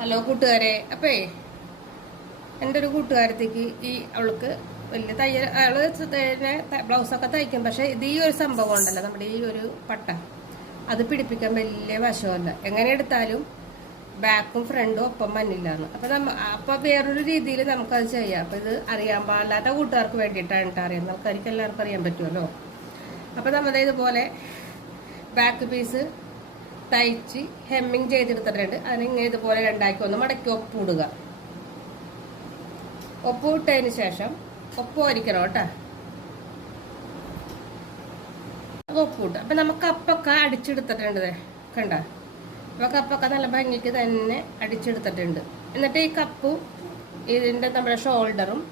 Hello കൂട്ടുകാരെ. അപ്പേ എൻ്റെ ഒരു കൂട്ടുകാരത്തേക്ക് അവൾക്ക് വലിയ തയ്യൽ അയാള് ബ്ലൗസൊക്കെ തയ്ക്കും. പക്ഷെ ഇത് ഈ ഒരു സംഭവം ഉണ്ടല്ലോ, നമ്മുടെ ഈ ഒരു പട്ട അത് പിടിപ്പിക്കാൻ വലിയ വശമല്ല. എങ്ങനെ എടുത്താലും ബാക്കും ഫ്രണ്ടും ഒപ്പം മഞ്ഞില്ലാന്ന്. അപ്പൊ വേറൊരു രീതിയിൽ നമുക്കത് ചെയ്യാം. അപ്പൊ ഇത് അറിയാൻ പാടില്ലാത്ത കൂട്ടുകാർക്ക് വേണ്ടിയിട്ടാണ് അറിയുന്നത്. ആൾക്കാർക്ക് എല്ലാവർക്കും അറിയാൻ പറ്റുമല്ലോ. അപ്പൊ നമ്മുടെ ഇതുപോലെ ബാക്ക് പീസ് തയ്ച്ച് ഹെമ്മിങ് ചെയ്തെടുത്തിട്ടുണ്ട്. അതിനിങ്ങനെ ഇതുപോലെ രണ്ടാക്കി ഒന്ന് മടക്കി ഒപ്പിടുക. ഒപ്പിട്ടതിന് ശേഷം ഒപ്പ് വരിക്കണം കേട്ടോ. ഒപ്പിട്ട് അപ്പൊ നമുക്ക് കപ്പൊക്കെ അടിച്ചെടുത്തിട്ടുണ്ട്. കണ്ട, അപ്പൊ കപ്പൊക്കെ നല്ല ഭംഗിക്ക് തന്നെ അടിച്ചെടുത്തിട്ടുണ്ട്. എന്നിട്ട് ഈ കപ്പും ഇതിന്റെ നമ്മുടെ ഷോൾഡറും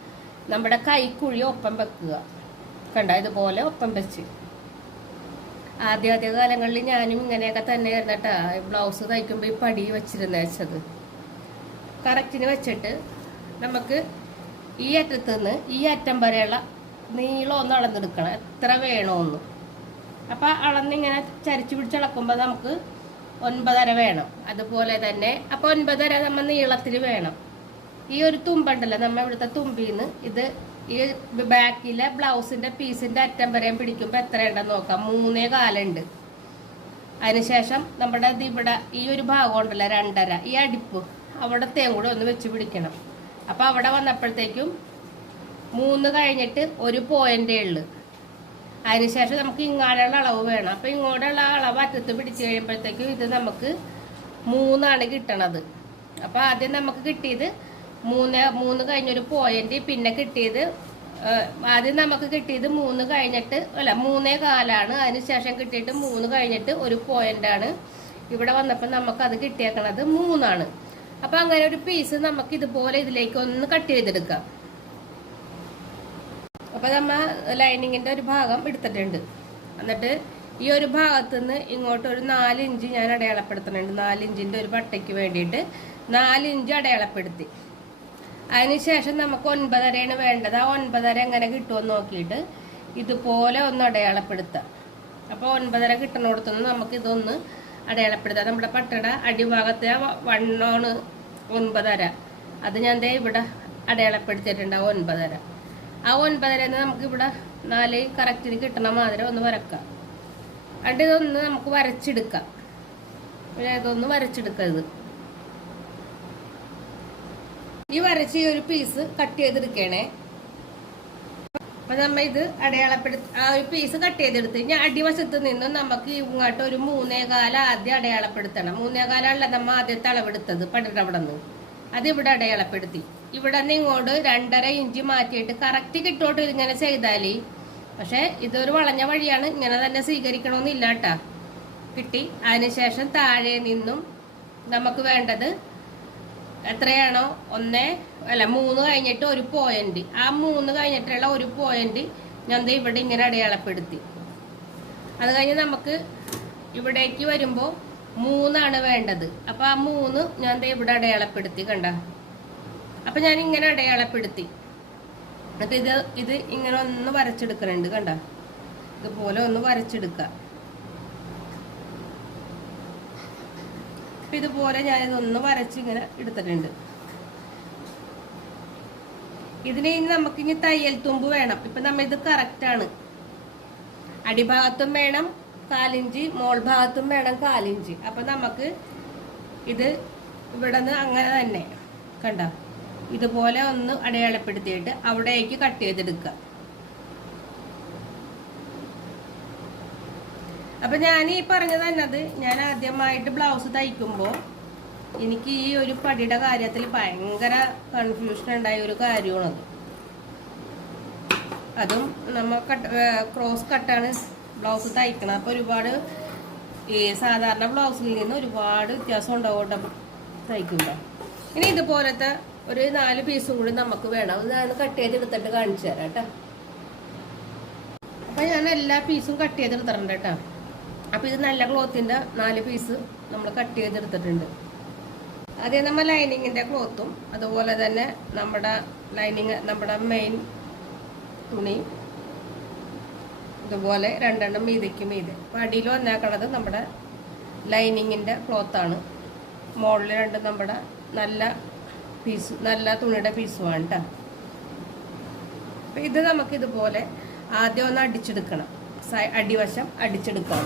നമ്മുടെ കൈക്കുഴിയും ഒപ്പം വെക്കുക. കണ്ട, ഇതുപോലെ ഒപ്പം വെച്ച് ആദ്യ കാലങ്ങളിൽ ഞാനും ഇങ്ങനെയൊക്കെ തന്നെ ആയിരുന്നട്ടാ ബ്ലൗസ് തയ്ക്കുമ്പോൾ ഈ പടി വെച്ചിരുന്നത്. കറക്റ്റിന് വെച്ചിട്ട് നമുക്ക് ഈ അറ്റത്ത് നിന്ന് ഈ അറ്റം വരെയുള്ള നീളം ഒന്ന് അളന്നെടുക്കണം, എത്ര വേണമെന്ന്. അപ്പം അളന്നിങ്ങനെ ചരിച്ചു പിടിച്ചിളക്കുമ്പോൾ നമുക്ക് 9.5 വേണം. അതുപോലെ തന്നെ അപ്പോൾ 9.5 നമ്മൾ നീളത്തിൽ വേണം. ഈ ഒരു തുമ്പുണ്ടല്ലോ, നമ്മൾ ഇവിടുത്തെ തുമ്പിന്ന് ഇത് ഈ ബാക്കിലെ ബ്ലൗസിന്റെ പീസിന്റെ അറ്റം വരെയും പിടിക്കുമ്പോൾ എത്രയുണ്ടെന്ന് നോക്കാം. 3.25 ഉണ്ട്. അതിനുശേഷം നമ്മുടെ ഇവിടെ ഈ ഒരു ഭാഗം ഉണ്ടല്ലോ 2.5, ഈ അടിപ്പ് അവിടത്തെയും കൂടെ ഒന്ന് വെച്ച് പിടിക്കണം. അപ്പൊ അവിടെ വന്നപ്പോഴത്തേക്കും 3 കഴിഞ്ഞിട്ട് ഒരു പോയിന്റേ ഉള്ളു. അതിനുശേഷം നമുക്ക് ഇങ്ങോട്ടുള്ള അളവ് വേണം. അപ്പൊ ഇങ്ങോട്ടുള്ള അളവ് അറ്റത്ത് പിടിച്ചു കഴിയുമ്പോഴത്തേക്കും ഇത് നമുക്ക് 3 കിട്ടണത്. അപ്പൊ ആദ്യം നമുക്ക് കിട്ടിയത് 3 കഴിഞ്ഞൊരു പോയിന്റ്, പിന്നെ കിട്ടിയത് ആദ്യം നമുക്ക് കിട്ടിയത് 3 കഴിഞ്ഞിട്ട് 3.25. അതിനുശേഷം കിട്ടിയിട്ട് 3 കഴിഞ്ഞിട്ട് ഒരു പോയിന്റാണ്. ഇവിടെ വന്നപ്പോൾ നമുക്ക് അത് കിട്ടിയേക്കണത് 3. അപ്പൊ അങ്ങനെ ഒരു പീസ് നമുക്ക് ഇതുപോലെ ഇതിലേക്ക് ഒന്ന് കട്ട് ചെയ്തെടുക്കാം. അപ്പൊ നമ്മ ലൈനിങ്ങിന്റെ ഒരു ഭാഗം എടുത്തിട്ടുണ്ട്. എന്നിട്ട് ഈ ഒരു ഭാഗത്തുനിന്ന് ഇങ്ങോട്ട് ഒരു 4 ഇഞ്ച് ഞാൻ അടയാളപ്പെടുത്തുന്നുണ്ട്. 4 ഇഞ്ചിന്റെ ഒരു പട്ടയ്ക്ക് വേണ്ടിയിട്ട് 4 ഇഞ്ച് അടയാളപ്പെടുത്തി. അതിനുശേഷം നമുക്ക് 9.5 വേണ്ടത്. ആ 9.5 എങ്ങനെ കിട്ടുമെന്ന് നോക്കിയിട്ട് ഇതുപോലെ ഒന്ന് അടയാളപ്പെടുത്താം. അപ്പോൾ 9.5 കിട്ടണോടത്തുനിന്ന് നമുക്ക് ഇതൊന്ന് അടയാളപ്പെടുത്താം. നമ്മുടെ പട്ടയുടെ അടിഭാഗത്തെ വണ്ണമാണ് 9.5. അത് ഞാൻ ഇവിടെ അടയാളപ്പെടുത്തിയിട്ടുണ്ട്. 9.5. ആ 9.5 നമുക്ക് ഇവിടെ 4 കറക്റ്റിന് കിട്ടണ മാതിരി ഒന്ന് വരക്കാം. എന്നിട്ട് ഇതൊന്ന് നമുക്ക് വരച്ചെടുക്കാം. ഇതൊന്ന് വരച്ചെടുക്കാം. ഈ വരച്ച് ഒരു പീസ് കട്ട് ചെയ്തെടുക്കണേ. അപ്പൊ നമ്മ ഇത് അടയാളപ്പെടുത്തി ആ ഒരു പീസ് കട്ട് ചെയ്തെടുത്ത് കഴിഞ്ഞാൽ അടിവശത്ത് നിന്നും നമുക്ക് ഇങ്ങോട്ട് ഒരു 3.25 ആദ്യം അടയാളപ്പെടുത്തണം. 3.25 നമ്മ ആദ്യത്തെ അളവെടുത്തത് പടിയുടെ അവിടെ നിന്ന് അതിവിടെ അടയാളപ്പെടുത്തി. ഇവിടെ നിന്ന് ഇങ്ങോട്ട് 2.5 ഇഞ്ച് മാറ്റിയിട്ട് കറക്റ്റ് കിട്ടോട്ട് ഇങ്ങനെ ചെയ്താല്. പക്ഷെ ഇതൊരു വളഞ്ഞ വഴിയാണ്, ഇങ്ങനെ തന്നെ സ്വീകരിക്കണമെന്നില്ല കേട്ടാ. കിട്ടി. അതിനുശേഷം താഴെ നിന്നും നമുക്ക് വേണ്ടത് എത്രയാണോ 3 കഴിഞ്ഞിട്ട് ഒരു പോയിന്റ്. ആ 3 കഴിഞ്ഞിട്ടുള്ള ഒരു പോയിന്റ് ഞാൻ ഇവിടെ ഇങ്ങനെ അടയാളപ്പെടുത്തി. അത് കഴിഞ്ഞ് നമുക്ക് ഇവിടേക്ക് വരുമ്പോൾ 3 വേണ്ടത്. അപ്പൊ ആ 3 ഞാൻ ഇവിടെ അടയാളപ്പെടുത്തി. കണ്ട, അപ്പൊ ഞാൻ ഇങ്ങനെ അടയാളപ്പെടുത്തി. എന്നിട്ട് ഇത് ഇങ്ങനെ ഒന്ന് വരച്ചെടുക്കുന്നുണ്ട്. കണ്ട, ഇതുപോലെ ഒന്ന് വരച്ചെടുക്കാം. ഇതുപോലെ ഞാനിതൊന്ന് വരച്ച് ഇങ്ങനെ എടുത്തിട്ടുണ്ട്. ഇതിന് ഇനി നമുക്കിനി തയ്യൽ തുമ്പ് വേണം. ഇപ്പൊ നമ്മ ഇത് കറക്റ്റാണ്. അടിഭാഗത്തും വേണം 1/4 ഇഞ്ച്, മോൾ ഭാഗത്തും വേണം 1/4 ഇഞ്ച്. അപ്പൊ നമുക്ക് ഇത് ഇവിടെ നിന്ന് അങ്ങനെ തന്നെ കണ്ട ഇതുപോലെ ഒന്ന് അടയാളപ്പെടുത്തിയിട്ട് അവിടേക്ക് കട്ട് ചെയ്തെടുക്കുക. അപ്പൊ ഞാൻ ഈ പറഞ്ഞു തന്നത്, ഞാൻ ആദ്യമായിട്ട് ബ്ലൗസ് തയ്ക്കുമ്പോൾ എനിക്ക് ഈ ഒരു പടിയുടെ കാര്യത്തിൽ ഭയങ്കര കൺഫ്യൂഷൻ ഉണ്ടായ ഒരു കാര്യമാണത്. അതും നമ്മ ക്രോസ് കട്ടാണ് ബ്ലൗസ് തയ്ക്കണം. അപ്പൊ ഒരുപാട് ഈ സാധാരണ ബ്ലൗസിൽ നിന്ന് ഒരുപാട് വ്യത്യാസം ഉണ്ടാവും തയ്ക്കുമ്പോൾ. ഇനി ഇതുപോലത്തെ ഒരു 4 പീസും കൂടി നമുക്ക് വേണം. ഞാൻ കട്ട് ചെയ്തെടുത്തിട്ട് കാണിച്ചു തരാം കേട്ടോ. അപ്പൊ ഞാൻ എല്ലാ പീസും കട്ട് ചെയ്തെടുത്തിട്ടുണ്ട് കേട്ടോ. അപ്പൊ ഇത് നല്ല ക്ലോത്തിന്റെ 4 പീസ് നമ്മൾ കട്ട് ചെയ്തെടുത്തിട്ടുണ്ട്. ആദ്യം നമ്മൾ ലൈനിങ്ങിന്റെ ക്ലോത്തും അതുപോലെ തന്നെ നമ്മുടെ മെയിൻ തുണി ഇതുപോലെ 2 മീതയ്ക്ക് മീതെ. അപ്പൊ അടിയിൽ വന്നേക്കണത് നമ്മുടെ ലൈനിങ്ങിന്റെ ക്ലോത്താണ്. മുകളിൽ രണ്ട് നമ്മുടെ നല്ല പീസ്, നല്ല തുണിയുടെ പീസുമാണ് കേട്ടോ. അപ്പം ഇത് നമുക്കിതുപോലെ ആദ്യം ഒന്ന് അടിച്ചെടുക്കണം, അടിവശം അടിച്ചെടുക്കാം.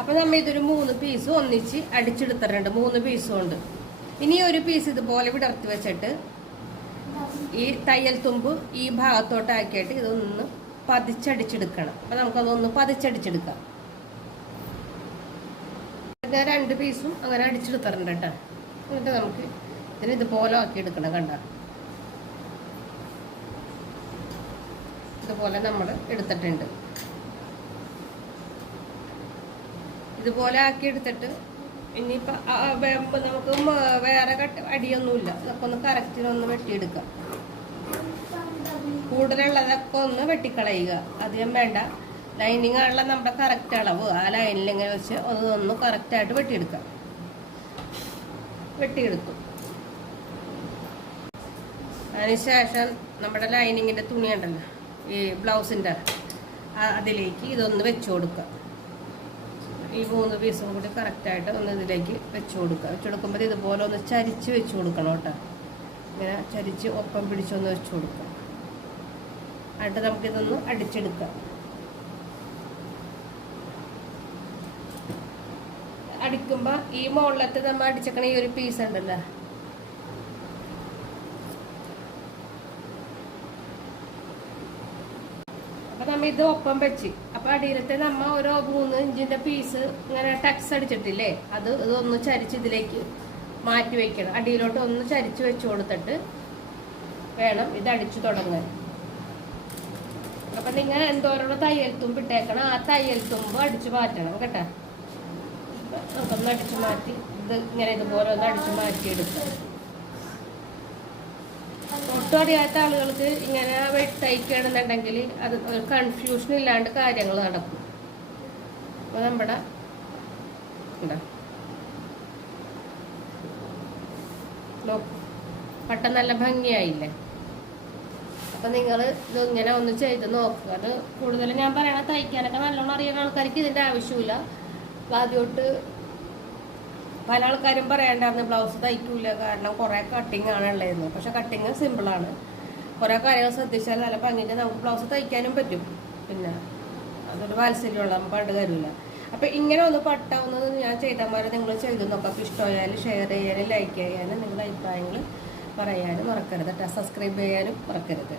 അപ്പം നമ്മൾ ഇതൊരു 3 പീസ് ഒന്നിച്ച് അടിച്ചെടുത്തിട്ടുണ്ട്, 3 പീസും ഉണ്ട്. ഇനി ഒരു പീസ് ഇതുപോലെ വിടർത്തി വെച്ചിട്ട് ഈ തയ്യൽ തുമ്പ് ഈ ഭാഗത്തോട്ടാക്കിയിട്ട് ഇതൊന്ന് പതിച്ചടിച്ചെടുക്കണം. അപ്പം നമുക്കതൊന്ന് പതിച്ചടിച്ചെടുക്കാം. 2 പീസും അങ്ങനെ അടിച്ചെടുത്തിട്ടുണ്ട് കേട്ടോ. എന്നിട്ട് നമുക്ക് ഇതിന് ഇതുപോലെ ആക്കി എടുക്കണം. കണ്ട ഇതുപോലെ നമ്മൾ എടുത്തിട്ടുണ്ട്. ഇതുപോലെ ആക്കി എടുത്തിട്ട് ഇനിയിപ്പോൾ നമുക്ക് വേറെ അടിയൊന്നുമില്ല. ഇതൊക്കെ ഒന്ന് കറക്റ്റിനൊന്ന് വെട്ടിയെടുക്കാം. കൂടുതലുള്ളതൊക്കെ ഒന്ന് വെട്ടിക്കളയുക, അധികം വേണ്ട. ലൈനിങ് ആണുള്ള നമ്മുടെ കറക്റ്റ് അളവ് ആ ലൈനിൽ ഇങ്ങനെ വെച്ച് അതൊന്ന് കറക്റ്റായിട്ട് വെട്ടിയെടുക്കാം. വെട്ടിയെടുത്തു. അതിനുശേഷം നമ്മുടെ ലൈനിങ്ങിൻ്റെ തുണി ഉണ്ടല്ലോ, ഈ ബ്ലൗസിൻ്റെ, അതിലേക്ക് ഇതൊന്ന് വെച്ച് കൊടുക്കുക. ഈ 3 പീസും കൂടി കറക്റ്റായിട്ട് ഒന്ന് ഇതിലേക്ക് വെച്ച് കൊടുക്കുക. വെച്ച് കൊടുക്കുമ്പോൾ ഇതുപോലെ ഒന്ന് ചരിച്ച് വെച്ച് കൊടുക്കണം കേട്ടോ. ഇങ്ങനെ ചരിച്ച് ഒപ്പം പിടിച്ചൊന്ന് വെച്ച് കൊടുക്കുക. എന്നിട്ട് നമുക്കിതൊന്ന് അടിച്ചെടുക്കാം. അടിക്കുമ്പോൾ ഈ മുകളിലത്തെ നമ്മൾ അടിച്ചേക്കണ ഈ ഒരു പീസ് ഉണ്ടല്ലോ, അപ്പം നമ്മൾ ഇത് ഒപ്പം വെച്ച്, അപ്പം അടിയിലത്തെ നമ്മൾ ഓരോ 3 ഇഞ്ചിൻ്റെ പീസ് ഇങ്ങനെ ടക്സ് അടിച്ചിട്ടില്ലേ, ഇതൊന്ന് ചരിച്ച് ഇതിലേക്ക് മാറ്റി വെക്കണം. അടിയിലോട്ട് ഒന്ന് ചരിച്ച് വെച്ച് കൊടുത്തിട്ട് വേണം ഇത് അടിച്ചു തുടങ്ങാൻ. അപ്പം നിങ്ങൾ എന്തോരോട് തയ്യൽ തുമ്പ് ഇട്ടേക്കണം, ആ തയ്യൽ തുമ്പ് അടിച്ചു മാറ്റണം കേട്ടോ. നമുക്കൊന്ന് അടിച്ചു മാറ്റി ഇത് ഇങ്ങനെ ഇതുപോലെ ഒന്ന് അടിച്ചു മാറ്റിയെടുക്കാം. ഒട്ടും അറിയാത്ത ആളുകൾക്ക് ഇങ്ങനെ തയ്ക്കുകയാണെന്നുണ്ടെങ്കിൽ അത് ഒരു കൺഫ്യൂഷൻ ഇല്ലാണ്ട് കാര്യങ്ങൾ നടക്കും. അപ്പോൾ നമ്മുടെ നോക്കൂ, പട്ട നല്ല ഭംഗിയായില്ലേ. അപ്പം നിങ്ങൾ ഇതിങ്ങനെ ഒന്ന് ചെയ്ത് നോക്കുക. അത് കൂടുതൽ ഞാൻ പറയണ തയ്ക്കാനൊക്കെ നല്ലോണം അറിയുന്ന ആൾക്കാർക്ക് ഇതിൻ്റെ ആവശ്യമില്ല. ആദ്യമായിട്ട് പല ആൾക്കാരും പറയണ്ടായിരുന്നു ബ്ലൗസ് തയ്ക്കൂല, കാരണം കുറേ കട്ടിങ് ആണ് ഉള്ളതെന്ന്. പക്ഷെ കട്ടിങ് സിമ്പിളാണ്. കുറേ കാര്യങ്ങൾ ശ്രദ്ധിച്ചാൽ നല്ല ഭംഗിയിട്ട് നമുക്ക് ബ്ലൗസ് തയ്ക്കാനും പറ്റും. പിന്നെ അതൊരു വാത്സല്യമുള്ള നമുക്ക് പണ്ട് കാര്യമില്ല. അപ്പം ഇങ്ങനെ ഒന്ന് പട്ടാവുന്നത് ഞാൻ ചെയ്താൽ മാറി നിങ്ങൾ ചെയ്തു നോക്കാം. അപ്പോൾ ഇഷ്ടമായാലും ഷെയർ ചെയ്യാനും ലൈക്ക് ചെയ്യാനും നിങ്ങളുടെ അഭിപ്രായങ്ങൾ പറയാനും മറക്കരുത് കേട്ടോ. സബ്സ്ക്രൈബ് ചെയ്യാനും മറക്കരുത്.